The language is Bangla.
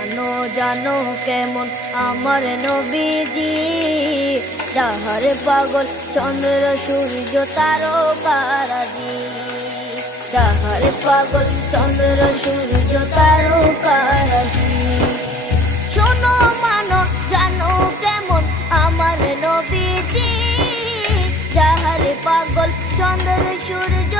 জানো জানো কেমন আমার নবীজি, যাহার পাগল চন্দ্র সূর্য তারকারাজি, যাহার পাগল চন্দ্র সূর্য তারকারাজি। শোনো মানো জানো কেমন আমার নবীজি, যাহার পাগল চন্দ্র সূর্য